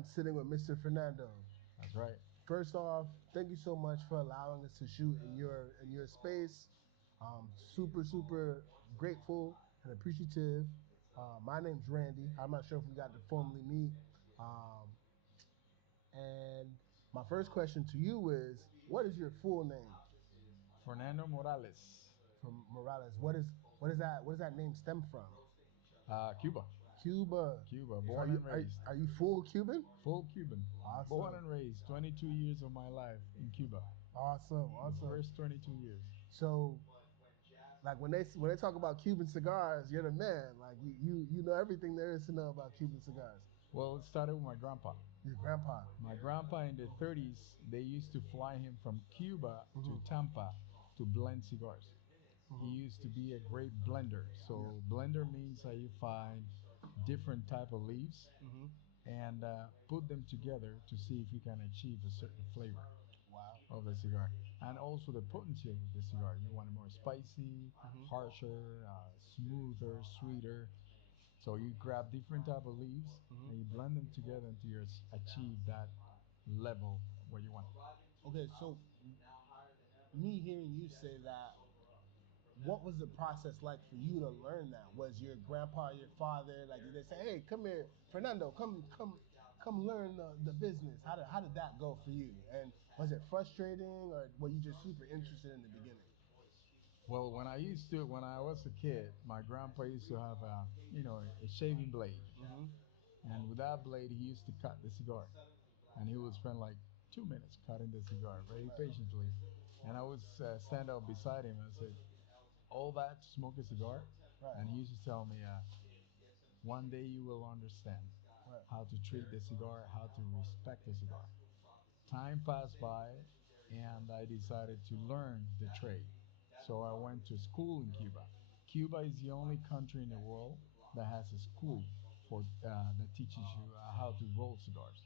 I'm sitting with Mr. Fernando. That's right. First off, thank you so much for allowing us to shoot in your space. Super grateful and appreciative. My name's Randy. I'm not sure if we got to formally meet. Um, and my first question to you is, what is your full name? Fernando Morales, From Morales. What does that name stem from? Cuba. Cuba. Cuba, So are born you and are, raised. are you full Cuban? Full Cuban. Born Awesome. and raised. 22 years of my life in Cuba. Awesome. The Awesome. first 22 years. So like when they talk about Cuban cigars, you're the man. Like you know everything there is to know about Cuban cigars. Well, it started with my grandpa. Your grandpa. My grandpa in the 30s, they used to fly him from Cuba to Mhm. Tampa to blend cigars. He Mhm. used to be a great blender. So blender means that you find different type of leaves Mhm. and put them together to see if you can achieve a certain flavor Wow. of the cigar, and also the potency of the cigar. You want it more spicy, Mhm. harsher, smoother, sweeter. So you grab different type of leaves Mhm. and you blend them together until you achieve that level where you want. Okay, so me hearing you say that, what was the process like for you to learn that? Was your grandpa, your father, like did they say, "Hey, come here, Fernando, come learn the business"? How did that go for you? And was it frustrating, or were you just super interested in the beginning? Well, when I was a kid, my grandpa used to have a shaving blade, Mm-hmm. and with that blade, he used to cut the cigar, and he would spend like 2 minutes cutting the cigar very Right. patiently, and I would stand up beside him and say, "All that to smoke a cigar," Right. and he used to tell me, "One day you will understand Right. how to treat the cigar, how to respect the cigar." Time passed by, and I decided to learn the trade. So I went to school in Cuba. Cuba is the only country in the world that has a school that teaches you how to roll cigars.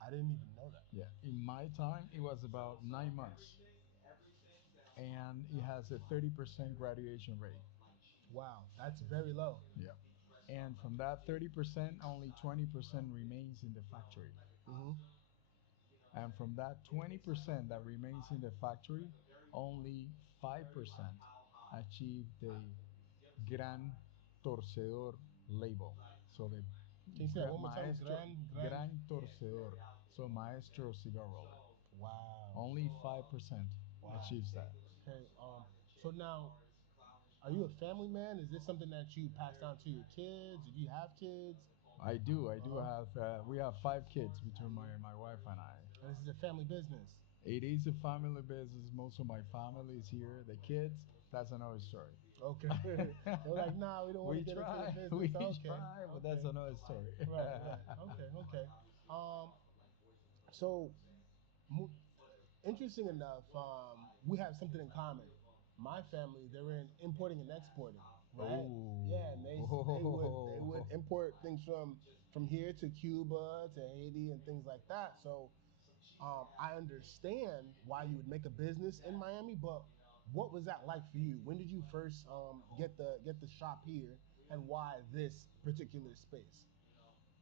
I didn't even know that. Yeah, in my time it was about 9 months, and it has a 30% graduation rate. Wow, that's very low. Yeah, and from that 30%, only 20% remains in the factory. Mm-hmm. And from that 20% that remains in the factory, only 5% achieve the Gran Torcedor label. So the Can you say that one more time? Maestro Grand. Gran Torcedor. So Maestro cigar roller. Wow. Only 5% Wow. achieves that. Okay. So now, are you a family man? Is this something that you pass down to your kids? Did you have kids? I do. I do Uh-huh. have. We have 5 kids between my wife and I. And this is a family business. It is a family business. Most of my family is here. The kids, that's another story. Okay. They're like, nah, we don't want to we get into the try, business. we Okay. try, but that's Okay. another story. Right. Okay. Um, so mo- interesting enough, we have something in common. My family, they were in importing and exporting, right? Yeah, and they would Oh. import things from here to Cuba to Haiti and things like that. So I understand why you would make a business in Miami, but what was that like for you? When did you first get the shop here, and why this particular space?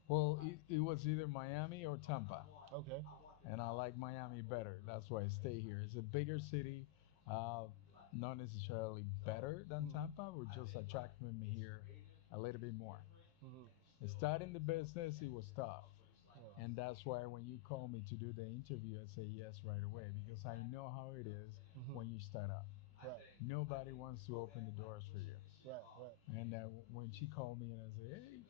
Well, it was either Miami or Tampa, Okay. and I like Miami better. That's why I stay here. It's a bigger city, uh, not necessarily better than Mhm. Tampa, but just attracted me here a little bit more. Mhm. Starting the business, it was tough. Yeah. And that's why when you call me to do the interview, I say yes right away because I know how it is Mhm. when you start up. Right. Nobody wants to open the doors for you. Right. And when she called me and I said, "Hey,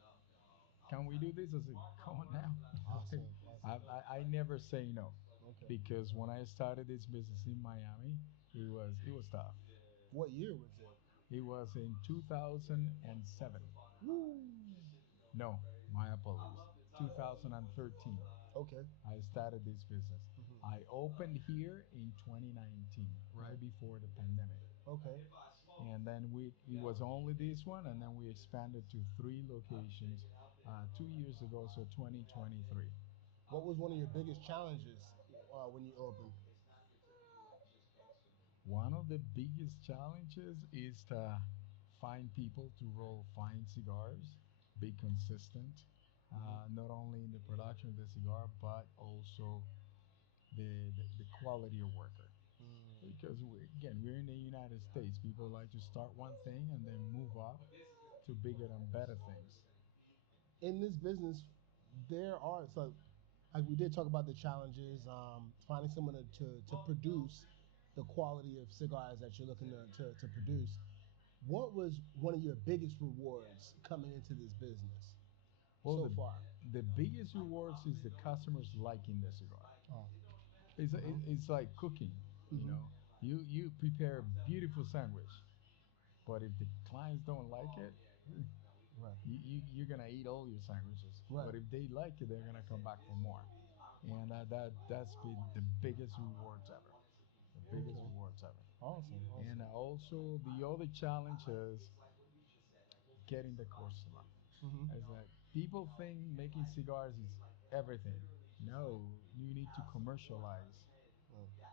can we do this?" I said, "Come on now." Awesome. I never say no Okay. because when I started this business in Miami, it was tough. What year was it? It was in 2007. Woo. No, my apologies. 2013. Okay. I started this business. Mhm. I opened here in 2019, right Right. before the pandemic. Okay. And then it was only this one, and then we expanded to 3 locations 2 years ago, so 2023. What was one of your biggest challenges when you opened? One of the biggest challenges is to find people to roll fine cigars, be consistent, not only in the production of the cigar, but also the quality of worker. Because again, we're in the United States. People like to start one thing and then move up to bigger and better things. In this business, there are so like we did talk about the challenges, finding someone to produce the quality of cigars that you're looking to produce. What was one of your biggest rewards coming into this business Well, so far? the biggest rewards is the customers liking the cigar. Oh. It's like cooking, you Mhm. know. You prepare a beautiful sandwich, but if the clients don't like it, Right. you're gonna eat all your sandwiches. Right. But if they like it, they're gonna come back for more. And that's been the biggest rewards ever. The biggest Okay. rewards ever. Awesome. And Awesome. also the other challenge is getting the customer. Mhm. As like people think making cigars is everything. No, you need to commercialize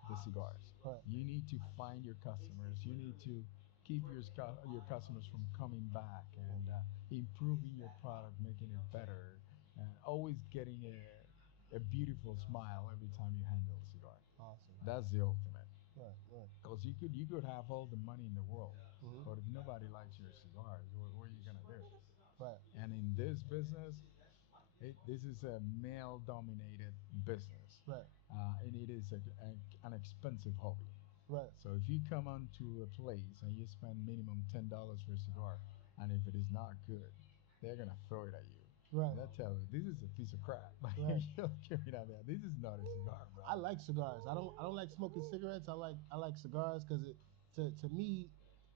the cigars. Right. You need to find your customers. You need to keep your customers from coming back and improving your product, making it better, and always getting a beautiful smile every time you handle a cigar. Awesome. That's the ultimate. Right. Right. Because you could have all the money in the world, Mhm. but if nobody likes your cigars, what are you gonna do? Right. And in this business, this is a male-dominated business, Right. and it is an expensive hobby. Right. So if you come onto a place and you spend minimum $10 for a cigar, and if it is not good, they're gonna throw it at you. Right. They'll tell you this is a piece of crap. Right. You don't give me that. This is not a cigar, bro. I like cigars. I don't like smoking cigarettes. I like cigars because to me,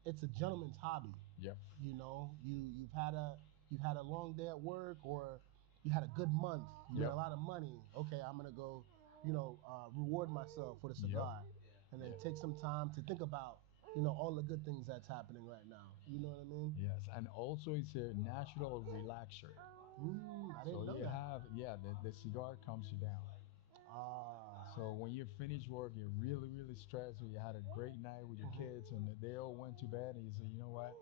it's a gentleman's hobby. Yep. You know, you've had a long day at work, or you had a good month. You made Yep. a lot of money. Okay, I'm gonna go, reward myself with a Yep. cigar, and then Yeah. take some time to think about, all the good things that's happening right now. You know what I mean? Yes, and also it's a natural relaxer. I So didn't know you that. have, yeah, the cigar calms you down. Ah. So when you finish work, you're really, really stressed, or you had a great night with your Mhm. kids, and they all went to bed, and you say, you know what,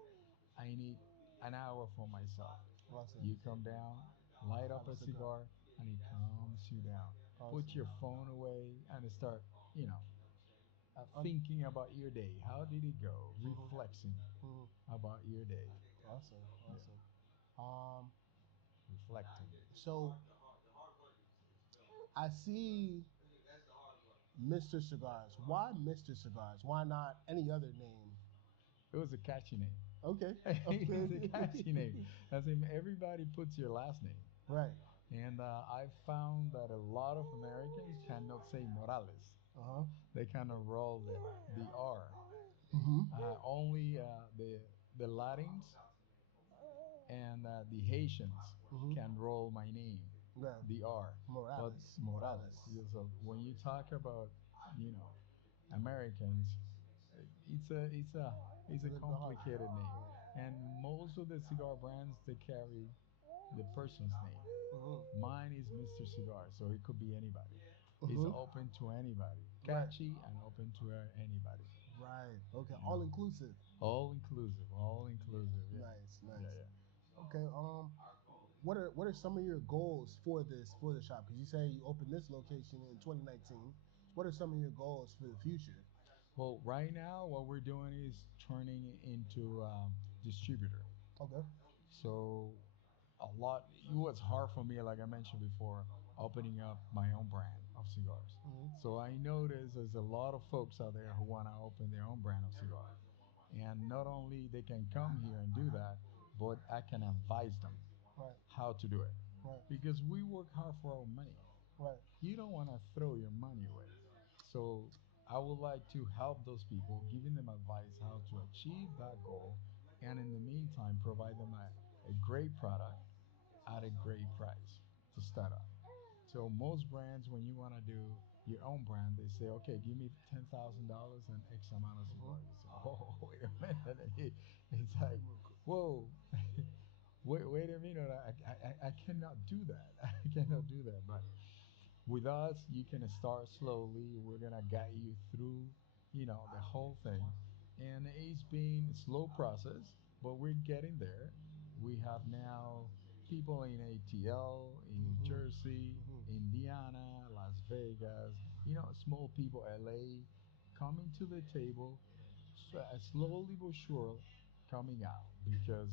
I need an hour for myself. Awesome. You come down, light up Have a a cigar. cigar, and it calms you down. Put Awesome. your phone away and start, you know, Um, thinking about your day. How did it go? mhm. Reflexing Mhm. about your day. Awesome. Yeah, Awesome. Um, reflecting. so I see Mr. Cigars. Why Mr. Cigars? Why not any other name? It was a catchy name. Okay. It's a catchy name. Okay. As in, everybody puts your last name. Right. And I found that a lot of Americans cannot say Morales. Uh huh. They kind of roll the R. Mm-hmm. Only the Latins and the Haitians Mm-hmm. can roll my name, Yeah. the R. But Morales. Morales. Morales. Yeah, so when you talk about, you know, Americans, it's a A little bit harder. complicated name, and most of the cigar brands they carry the person's name. Mm-hmm. Mine is Mr. Cigar, so it could be anybody. It's Mm-hmm. open to anybody, Right. catchy and open to anybody. Right. Okay. You All know, inclusive. all inclusive, all inclusive. Yeah, Nice. yeah, Nice. yeah. Okay. What are some of your goals for the shop? Because you say you opened this location in 2019. What are some of your goals for the future? Well, right now, what we're doing is turning into distributor. Okay. So it was hard for me, like I mentioned before, opening up my own brand of cigars. Mm-hmm. So I noticed there's a lot of folks out there who want to open their own brand of cigar. And not only they can come here and do that, but I can advise them Right. how to do it. Right. Because we work hard for our money. Right. You don't want to throw your money away. So I would like to help those people, giving them advice how to achieve that goal, and in the meantime, provide them a great product at a great price to start up. So most brands, when you want to do your own brand, they say, okay, give me $10,000 and X amount of cigars. You say, oh, wait a minute. It's like, whoa, wait a minute. I cannot do that. I cannot do that. But with us, you can start slowly. We're gonna guide you through, the whole thing, and it's been a slow process, but we're getting there. We have now people in ATL, in New Mm-hmm. Jersey, Mm-hmm. Indiana, Las Vegas, small people, LA, coming to the table, slowly but sure coming out because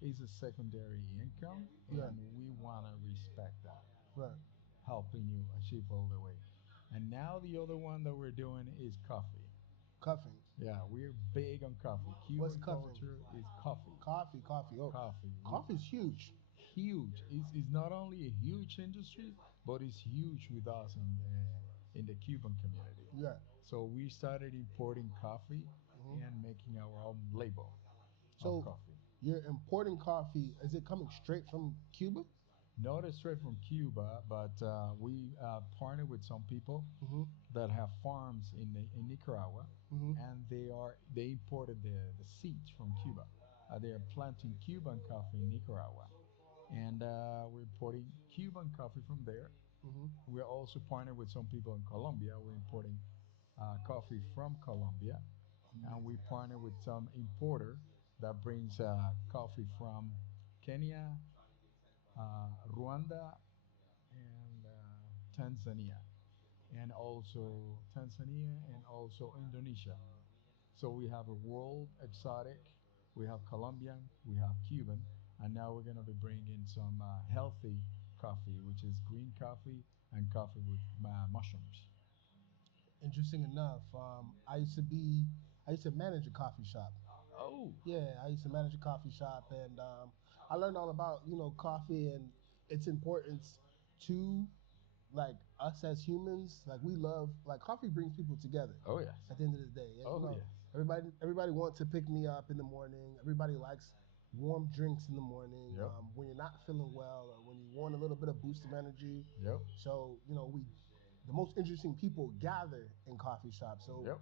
it's a secondary income Right. and we want to respect that, Right. helping you achieve all the way. And now the other one that we're doing is coffee. Cuffing. Yeah, we're big on coffee. What's Cuban cuffing? culture is coffee. Coffee. Coffee. Oh, Coffee. coffee's huge. Huge. It's not only a huge industry, but it's huge with us in the Cuban community. Yeah. So we started importing coffee Hmm. and making our own label of So coffee. you're importing coffee. Is it coming straight from Cuba? Not straight from Cuba, but we partner with some people Mm-hmm. that have farms in Nicaragua, Mm-hmm. and they imported the seeds from Cuba. They are planting Cuban coffee in Nicaragua, and we're importing Cuban coffee from there. Mm-hmm. We're also partnered with some people in Colombia. We're importing coffee from Colombia, and we Amazing. partner with some importer that brings coffee from Kenya, Rwanda, and Tanzania, and also Indonesia. So we have a world exotic, we have Colombian, we have Cuban, and now we're gonna be bringing some healthy coffee, which is green coffee and coffee with mushrooms. Interesting enough, I used to manage a coffee shop. Oh, Yeah, I used to manage a coffee shop, and I learned all about coffee and its importance to like us as humans. Like we love like coffee brings people together. oh yes, At the end of the day, and, oh yes. everybody wants to pick me up in the morning. Everybody likes warm drinks in the morning Yep, when you're not feeling well or when you want a little bit of boost of energy. yep, So we the most interesting people gather in coffee shops. So yep.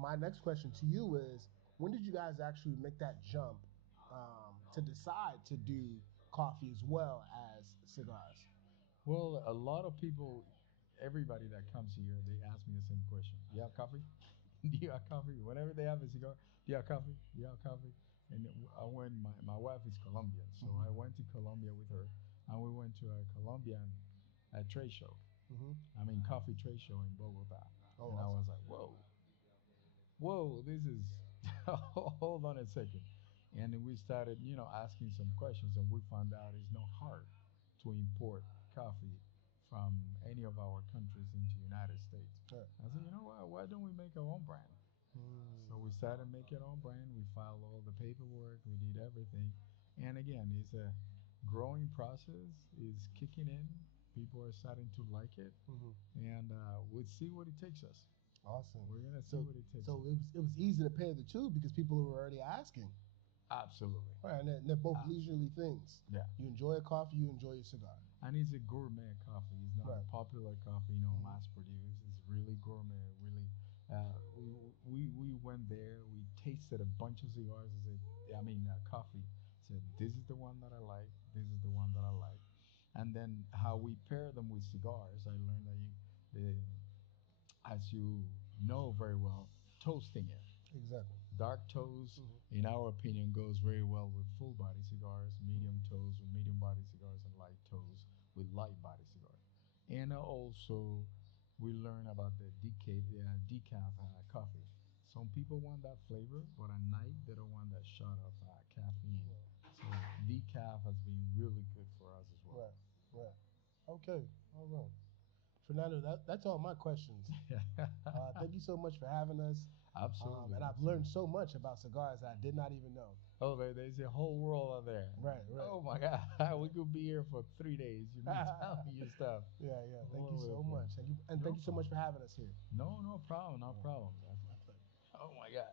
my next question to you is, when did you guys actually make that jump to decide to do coffee as well as cigars? Well, a lot of people, everybody that comes here, they ask me the same question. Do you have coffee? Do you have coffee? Whenever they have a cigar, do you have coffee? Do you have coffee? And I went, my wife is Colombian, so Hmm. I went to Colombia with her, and we went to a Colombian trade show. Hmm. I mean, coffee trade show in Bogota. Oh, And I awesome. was like, whoa, whoa, this is, hold on a second. And we started, asking some questions, and we found out it's not hard to import coffee from any of our countries into United States. Yeah. I said, you know what, why don't we make our own brand? So Mm. we started making our own brand. We filed all the paperwork. We did everything. And again, it's a growing process. It's kicking in. People are starting to like it, Hmm. and we'll see what it takes us. Awesome. We're gonna see So, what it takes so us. it was easy to pay the two because people were already asking. Absolutely. Right, and they're both leisurely Absolutely. things. Yeah. You enjoy a coffee, you enjoy your cigar. And it's a gourmet coffee. It's not a Right. popular coffee, Hmm. mass produced. It's really gourmet. Really, we went there. We tasted a bunch of cigars. Coffee. Said this is the one that I like. This is the one that I like. And then how we pair them with cigars. I learned that the, as you know very well, toasting it. Exactly. Dark toast, Hmm. in our opinion, goes very well with full body cigars, medium toast with medium body cigars, and light toast with light body cigars. And also, we learn about the decaf coffee. Some people want that flavor, but at night they don't want that shot of caffeine. So decaf has been really good for us as well. Right. Right. Okay. All right. Fernando, that's all my questions. Thank you so much for having us. Absolutely, And I've learned absolutely. so much about cigars that I did not even know. Oh, there's a whole world out there. Right, right. Oh my God, we could be here for 3 days. You be telling you stuff Yeah, yeah. all Thank you over the so place. much. And No thank you so much problem. for having us here. No, no problem. No All right. problem. My pleasure. Oh my God.